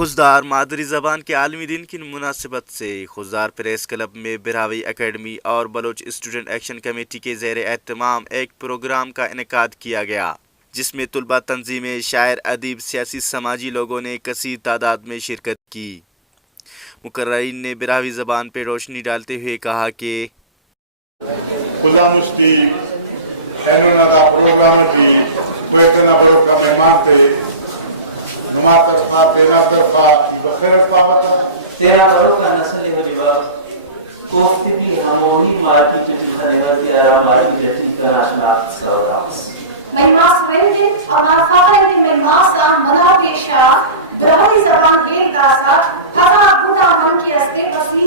خضدار مادری زبان کے عالمی دن کی مناسبت سے خضدار پریس کلب میں براوی اکیڈمی اور بلوچ اسٹوڈنٹ ایکشن کمیٹی کے زیر اہتمام ایک پروگرام کا انعقاد کیا گیا، جس میں طلباء، تنظیمیں، شاعر، ادیب، سیاسی، سماجی لوگوں نے کثیر تعداد میں شرکت کی۔ مقررین نے براوی زبان پہ روشنی ڈالتے ہوئے کہا کہ تیرا برو کا نسل ہو جبا کوفتی بھی ہموہی مارکی چیزیں نگرتی آرام مارکی جتی کا ناشناخت سوراس mein Maß Wendin, aber Vaterin mein Maß am Manabesha, Brahui Zaman Gel Gasa, Kama Buddha Man ki Aste, Basli,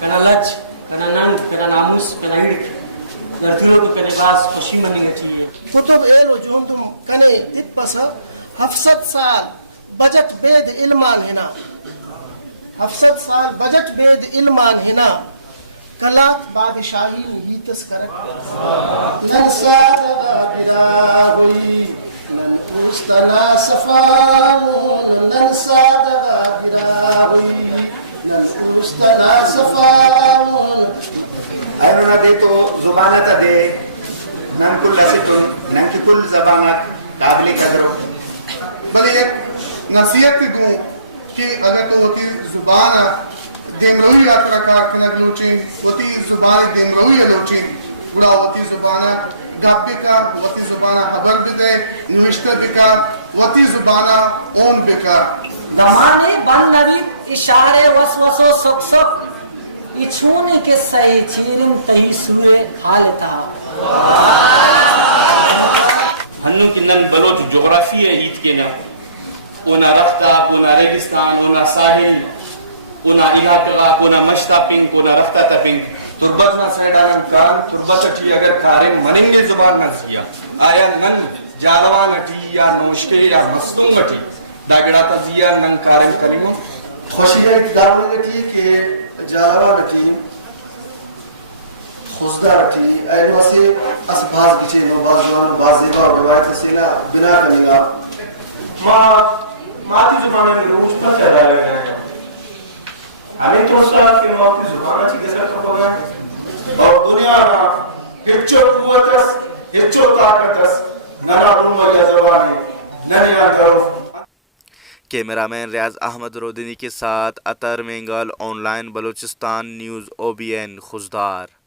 کنا لج کنا ننگ کنا ناموس کنا ہڑک نرتیرو کنا باس خوشی منی گچی کتب ایلو جوندم کنے تپسا 700 سال بجٹ بید علمان ہنا 700 سال بجٹ بید علمان ہنا کلات بادشاہی ہیتس کرک ننسات غابراوی من اوستنا صفانون ننسات غابراوی ایرونا دے تو زبانتا دے نن کل لسٹون نن کی کل زبانت قابلی قدرو بلے ایک نصیحت کی دوں کہ اگر تو ہوتی زبان دیمروی یاد رکھا کنر لوچین ہوتی زبان دیمروی لوچین بڑا ہوتی زبان گاب بکا ہوتی زبان خبر بدے نوشتر بکا ہوتی زبان اون بکا زمانے بن نبی اشارے وسوسو سک سک اچھونے کے سائے چیرن تہی سورے حالتا ہنو کی نن بلوچ جغرافی ہے عید کے نام اونا رفتہ، اونا ریگستان، اونا ساحل، اونا علاقہ، اونا مشتا پنک، اونا رفتہ تا پنک تربت نہ سیڈان کان تربت چٹی اگر کارے مننگے زبان نہ سیا آیا نن جالوان اٹی یا نمشکے یا مستنگ اٹی داگڑا تا دیا نن کارے کریمو خوشی کا اقتدار لگتی کہ جالوان اٹی خزدار اٹی ایلو سے اسباز بچے نو بازوان بازیبا و روایت سینا بنا کنگا ماتی زبانہ میں روز پر چلا رہے ہیں ہمیں تو استاد کے موقع زبانہ چی گزر تو پگا ہے اور دنیا نا ہچو قوتس ہچو طاقتس نرا علم یا زبانی نریا گروف۔ کیمرہ مین ریاض احمد رودنی کے ساتھ Athar Mengal, online Balochistan news OBN Khuzdar.